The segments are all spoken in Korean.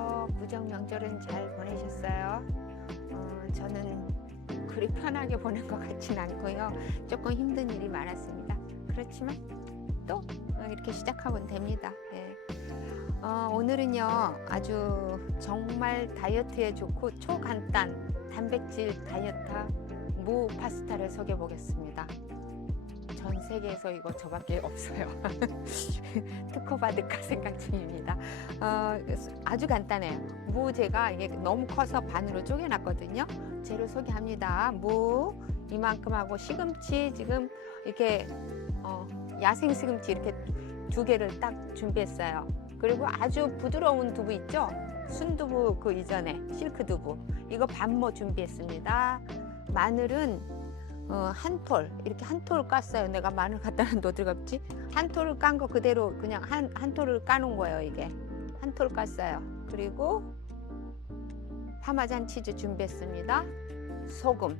안녕하세요. 구정 명절은 잘 보내셨어요? 저는 그리 편하게 보낸 것 같진 않고요. 조금 힘든 일이 많았습니다. 그렇지만 또 이렇게 시작하면 됩니다. 예. 오늘은요, 아주 정말 다이어트에 좋고 초간단 단백질 다이어트 무 파스타를 소개해 보겠습니다. 전 세계에서 이거 저밖에 없어요. 특허받을까 생각 중입니다. 아주 간단해요. 무 제가 이게 너무 커서 반으로 쪼개놨거든요. 재료 소개합니다. 무 이만큼 하고 시금치 지금 이렇게 야생 시금치 이렇게 2개를 딱 준비했어요. 그리고 아주 부드러운 두부 있죠? 순두부 그 이전에 실크 두부 이거 반모 준비했습니다. 마늘은 한 톨, 이렇게 한 톨 깠어요. 내가 마늘 갖다 놨는데 어디 갔지? 한 톨을 깐 거 그대로 그냥 한 톨을 까놓은 거예요, 이게. 한 톨 깠어요. 그리고 파마산 치즈 준비했습니다. 소금.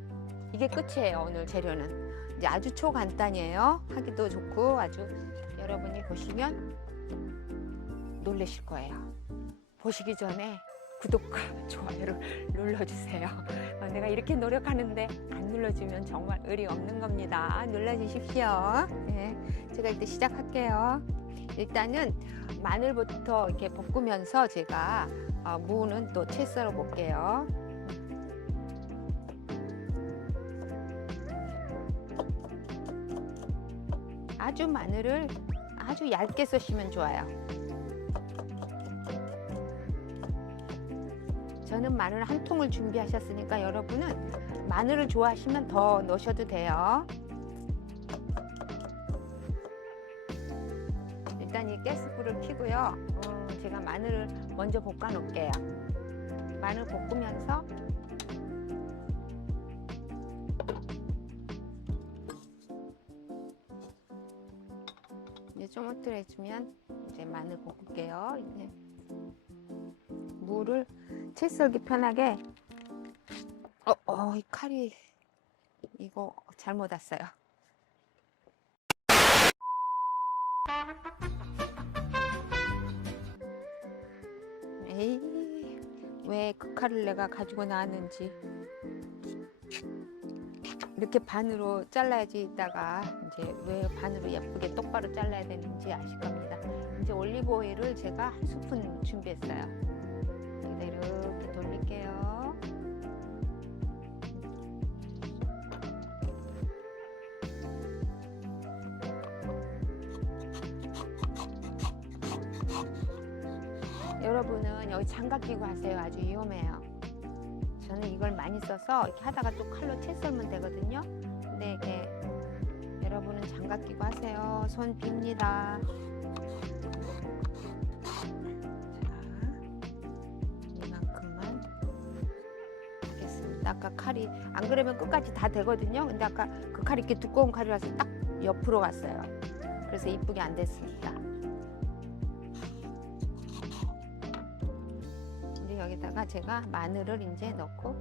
이게 끝이에요, 오늘 재료는. 이제 아주 초간단이에요. 하기도 좋고 아주 여러분이 보시면 놀라실 거예요. 보시기 전에 구독과 좋아요를 눌러주세요. 내가 이렇게 노력하는데 안 눌러주면 정말 의리 없는 겁니다. 눌러주십시오. 네, 제가 이제 시작할게요. 일단은 마늘부터 이렇게 볶으면서 제가 무는 또 채 썰어 볼게요. 아주 마늘을 아주 얇게 써시면 좋아요. 저는 마늘 한 통을 준비하셨으니까 여러분은 마늘을 좋아하시면 더 넣으셔도 돼요. 일단 이 가스불을 켜고요. 제가 마늘을 먼저 볶아 놓을게요. 마늘 볶으면서 이제 쪼물쪼물해주면 이제 마늘 볶을게요. 이제 무를 채 썰기 편하게 이 칼이 이거 잘못 왔어요. 에이, 왜 그 칼을 내가 가지고 나왔는지. 이렇게 반으로 잘라야지 이따가 이제 왜 반으로 예쁘게 똑바로 잘라야 되는지 아실 겁니다. 이제 올리브 오일을 제가 한 스푼 준비했어요. 이렇게 돌릴게요. 여러분은 여기 장갑 끼고 하세요. 아주 위험해요. 저는 이걸 많이 써서 이렇게 하다가 또 칼로 채 썰면 되거든요. 근데 이게 여러분은 장갑 끼고 하세요. 손 빕니다. 아까 칼이 안 그러면 끝까지 다 되거든요. 근데 아까 그 칼이 이렇게 두꺼운 칼이라서 딱 옆으로 갔어요. 그래서 이쁘게 안 됐습니다. 이제 여기다가 제가 마늘을 이제 넣고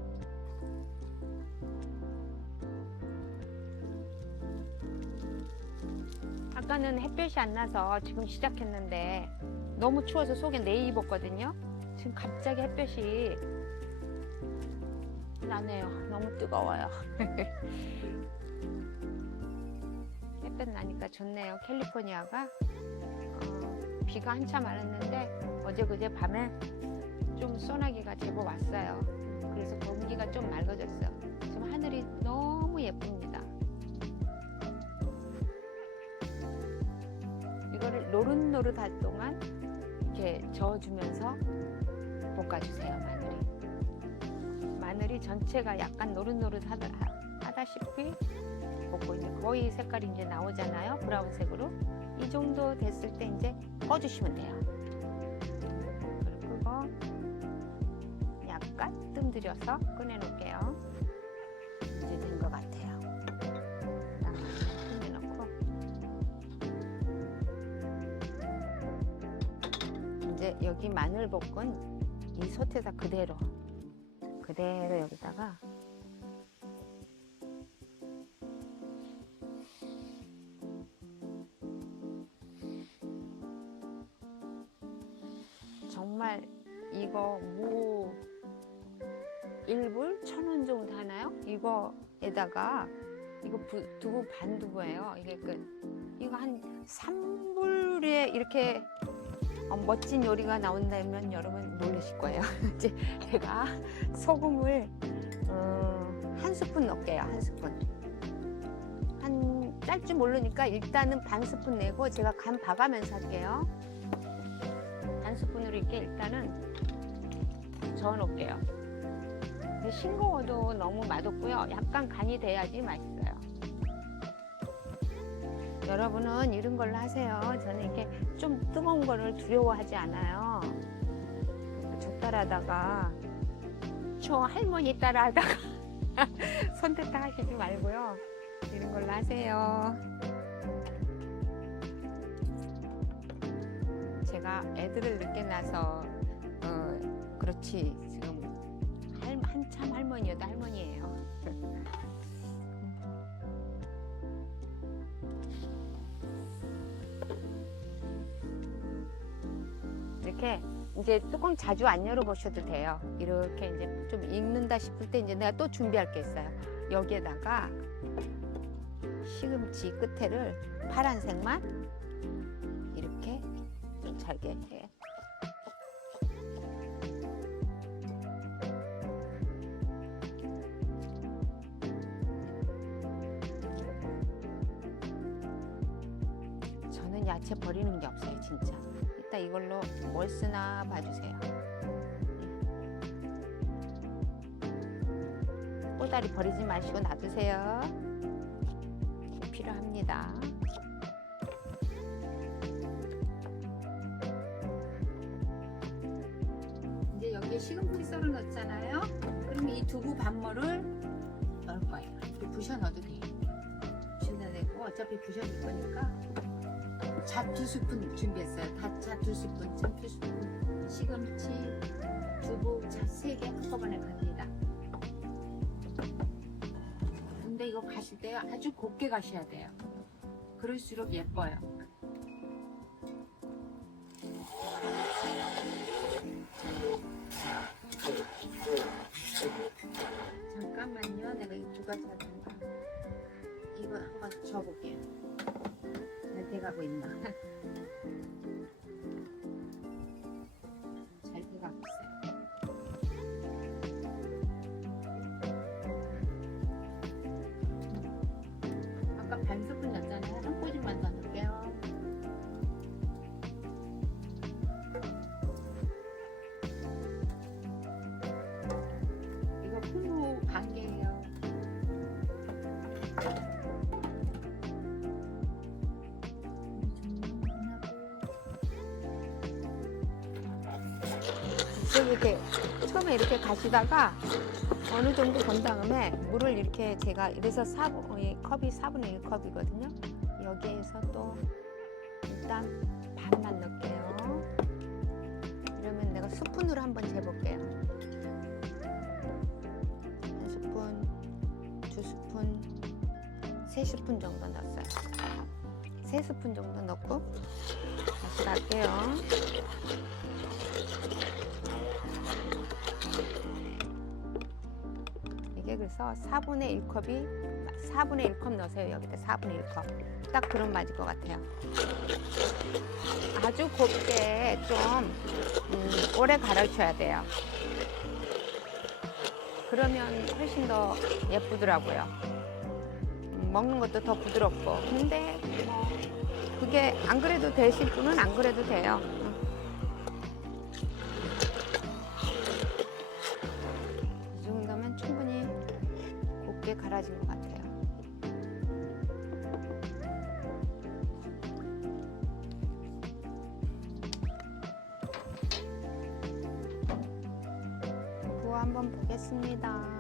아까는 햇볕이 안 나서 지금 시작했는데 너무 추워서 속에 내일 입었거든요. 지금 갑자기 햇볕이 나네요. 너무 뜨거워요. 햇볕 나니까 좋네요. 캘리포니아가 비가 한참 안 왔는데 어제 그제 밤에 좀 소나기가 제법 왔어요. 그래서 공기가 좀 맑아졌어요. 지금 하늘이 너무 예쁩니다. 이거를 노릇노릇할 동안 이렇게 저어주면서 볶아주세요. 마늘이 전체가 약간 노릇노릇하다시피 볶고 이제 거의 색깔이 이제 나오잖아요. 브라운색으로. 이 정도 됐을 때 이제 꺼주시면 돼요. 그리고 약간 뜸들여서 꺼내 놓을게요. 이제 된 것 같아요. 꺼내 놓고 이제 여기 마늘 볶은 이 솥에다 그대로 여기다가 정말 이거 무 1불 1,000원 정도 하나요? 이거에다가 이거 두부 반두부예요. 이게 이거 한 3불에 이렇게 멋진 요리가 나온다면 여러분 놀라실 거예요. 이제 제가 소금을 한 스푼 넣을게요. 한 스푼. 한 짤 줄 모르니까 일단은 반 스푼 내고 제가 간 봐가면서 할게요. 반 스푼으로 이렇게 일단은 저어 놓을게요. 싱거워도 너무 맛없고요. 약간 간이 돼야지 맛있어요. 여러분은 이런 걸로 하세요. 저는 이렇게 좀 뜨거운 거를 두려워하지 않아요. 저 따라하다가 저 할머니 따라하다가 손댔다 하시지 말고요. 이런 걸로 하세요. 제가 애들을 늦게 낳아서 그렇지 지금 한참 할머니여도 할머니예요. 이렇게 이제 뚜껑 자주 안 열어보셔도 돼요. 이렇게 이제 좀 익는다 싶을 때 이제 내가 또 준비할 게 있어요. 여기에다가 시금치 끝에를 파란색만 이렇게 좀 잘게 해. 저는 야채 버리는 게 없어요, 진짜. 이따 이걸로 뭘 쓰나 봐주세요. 꼬다리 버리지 마시고 놔두세요. 필요합니다. 이제 여기에 시금치 썰어 넣었잖아요. 그럼 이 두부 반모를 넣을 거예요. 이렇게 부셔 넣어도 돼요. 부셔 넣고 어차피 부셔줄 거니까 잣 2스푼 준비했어요. 잣 2스푼, 잣 2스푼, 시금치, 두부, 잣 3개 한꺼번에 갑니다. 근데 이거 가실 때 아주 곱게 가셔야 돼요. 그럴수록 예뻐요. 잠깐만요. 내가 이 두 가지 하다가 이거 한번 줘볼게요. 잘 돼가고 있나? 잘 돼가고 있어요. 아까 반 스푼 넣었잖아요. 한 꼬집만 더 넣을게요. 이거 콩무 반 개예요. 이렇게 처음에 이렇게 가시다가 어느 정도 본 다음에 물을 이렇게 제가 이래서 컵이 4분의 1컵이거든요. 여기에서 또 일단 반만 넣을게요. 이러면 내가 스푼으로 한번 재볼게요. 한 스푼, 두 스푼, 세 스푼 정도 넣었어요. 세 스푼 정도 넣고 다시 갈게요. 이게 그래서 4분의 1컵 넣으세요. 여기다 4분의 1컵. 딱 그럼 맞을 것 같아요. 아주 곱게 좀 오래 갈아줘야 돼요. 그러면 훨씬 더 예쁘더라고요. 먹는 것도 더 부드럽고. 근데 뭐 그게 안 그래도 되실 분은 안 그래도 돼요. 이 정도면 충분히 곱게 갈아진 것 같아요. 부 한번 보겠습니다.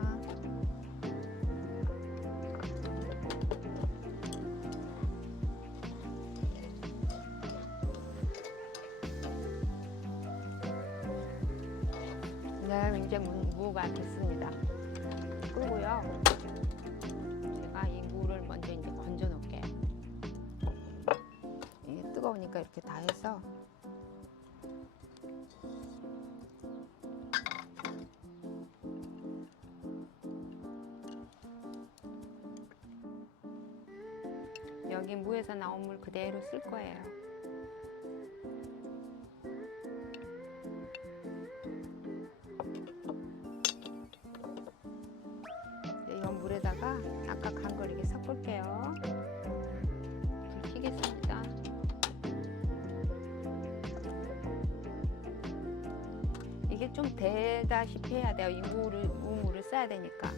네, 이제 무가 됐습니다. 끄고요. 제가 이 무를 먼저 이제 건져 놓을게요. 이게 뜨거우니까 이렇게 다 해서 여기 무에서 나온 물 그대로 쓸 거예요. 이 물에다가 아까 간 걸 이렇게 섞을게요. 불 켜겠습니다. 이게 좀 되다시피 해야 돼요. 이 무물을 써야 되니까.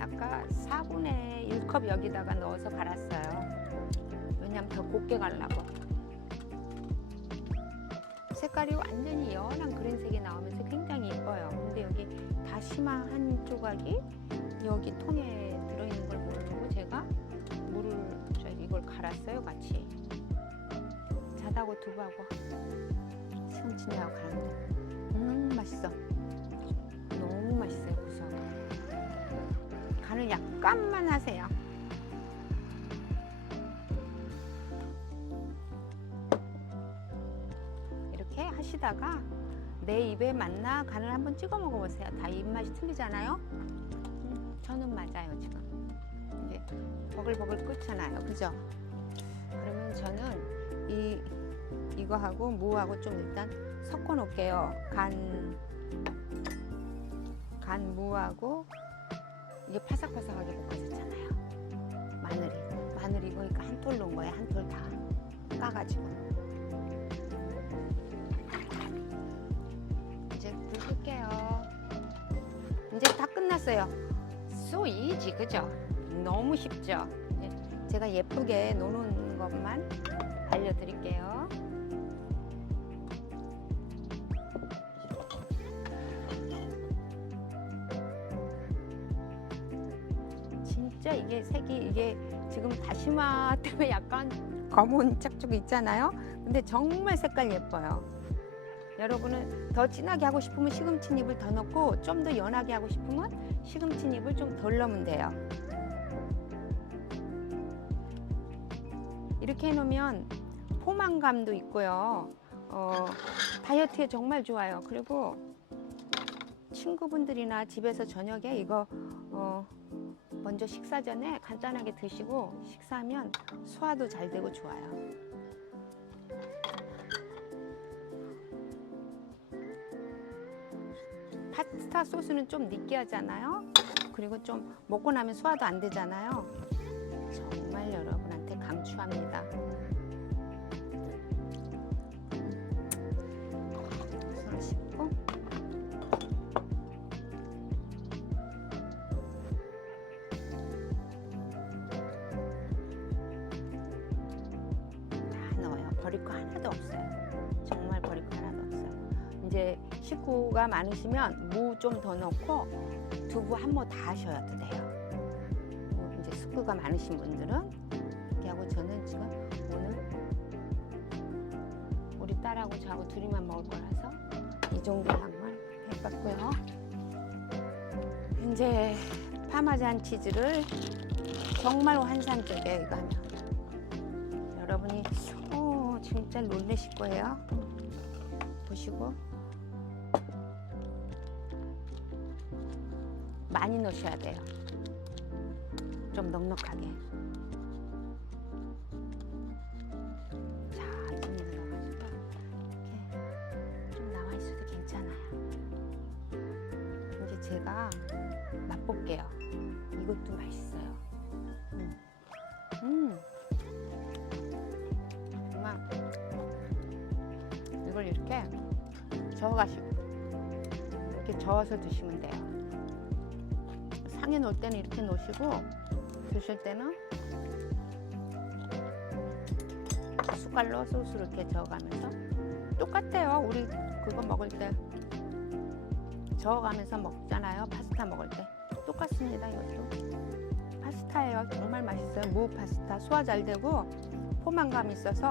아까 4분의 1컵 여기다가 넣어서 갈았어요. 왜냐면 더 곱게 갈라고. 색깔이 완전히 연한 그린색이 나오면서 굉장히 예뻐요. 근데 여기 다시마 한 조각이 여기 통에 들어있는 걸 모르고 제가 이걸 갈았어요. 같이 잣하고 두부하고 시금치하고 갈았는데 맛있어. 너무 맛있어요. 구수하고. 간을 약간만 하세요. 이렇게 하시다가 내 입에 맞나 간을 한번 찍어 먹어보세요. 다 입맛이 틀리잖아요. 저는 맞아요. 지금 이제 버글버글 끓잖아요. 그죠? 그러면 저는 이거하고 무하고 좀 일단 섞어 놓을게요. 간 무하고 이게 파삭파삭하게 볶아졌잖아요. 마늘이 그러니까 한 톨 넣은 거예요. 한 톨 다 까가지고. 이제 불 끌게요. 이제 다 끝났어요. So easy, 그죠? 너무 쉽죠? 제가 예쁘게 노는 것만 알려드릴게요. 진짜 이게 색이 이게 지금 다시마 때문에 약간 검은 짝쪽이 있잖아요. 근데 정말 색깔 예뻐요. 여러분은 더 진하게 하고 싶으면 시금치잎을 더 넣고 좀 더 연하게 하고 싶으면 시금치잎을 좀 덜 넣으면 돼요. 이렇게 해놓으면 포만감도 있고요. 다이어트에 정말 좋아요. 그리고 친구분들이나 집에서 저녁에 이거 먼저 식사 전에 간단하게 드시고 식사하면 소화도 잘 되고 좋아요. 파스타 소스는 좀 느끼하잖아요. 그리고 좀 먹고 나면 소화도 안 되잖아요. 정말 여러분한테 강추합니다. 손을 씻고 다 넣어요. 버릴 거 하나도 없어요. 정말 버릴 거 하나도 없어요. 이제 식구가 많으시면 무 좀 더 넣고 두부 한 모 다 하셔도 돼요. 이제 식구가 많으신 분들은 이렇게 하고 저는 지금 오늘 우리 딸하고 저하고 둘이만 먹을 거라서 이 정도 양만 해봤고요. 이제 파마산 치즈를 정말 환상적이에요. 이거 하면 여러분이 진짜 놀라실 거예요. 보시고 많이 넣으셔야 돼요. 좀 넉넉하게. 자, 이 정도 넣어가지고 이렇게 좀 나와 있어도 괜찮아요. 이제 제가 맛볼게요. 이것도 맛있어요. 정말 이걸 이렇게 저어가시고 이렇게 저어서 드시면 돼요. 상에 놓을 때는 이렇게 놓으시고 드실 때는 숟갈로 소스를 이렇게 저어가면서 똑같아요. 우리 그거 먹을 때 저어가면서 먹잖아요. 파스타 먹을 때 똑같습니다. 이것도 파스타예요. 정말 맛있어요. 무 파스타 소화 잘 되고 포만감이 있어서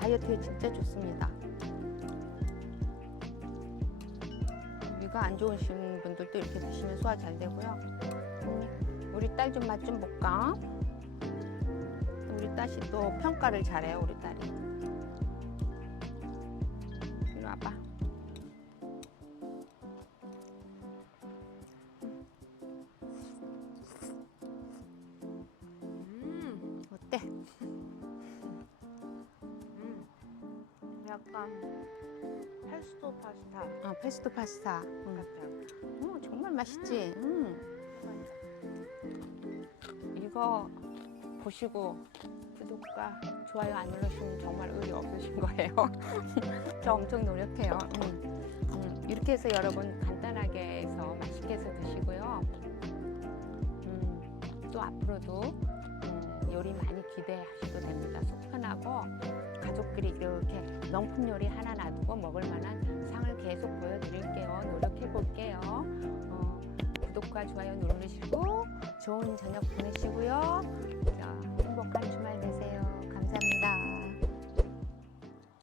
다이어트에 진짜 좋습니다. 위가 안 좋으신 분들도 이렇게 드시면 소화 잘 되고요. 우리 딸 좀 맛 좀 볼까? 우리 딸이 또 평가를 잘해요. 우리 딸이. 이리 와봐. 약간 페스토 파스타 페스토 파스타. 같아요. 정말 맛있지. 이거 보시고 구독과 좋아요 안 눌러주시면 정말 의리 없으신 거예요. 저 엄청 노력해요. 이렇게 해서 여러분 간단하게 해서 맛있게 해서 드시고요. 또 앞으로도 요리 많이 기대하셔도 됩니다. 속 편하고 가족끼리 이렇게 명품 요리 하나 놔두고 먹을 만한 상을 계속 보여드릴게요. 노력해 볼게요. 구독과 좋아요 누르시고 좋은 저녁 보내시고요.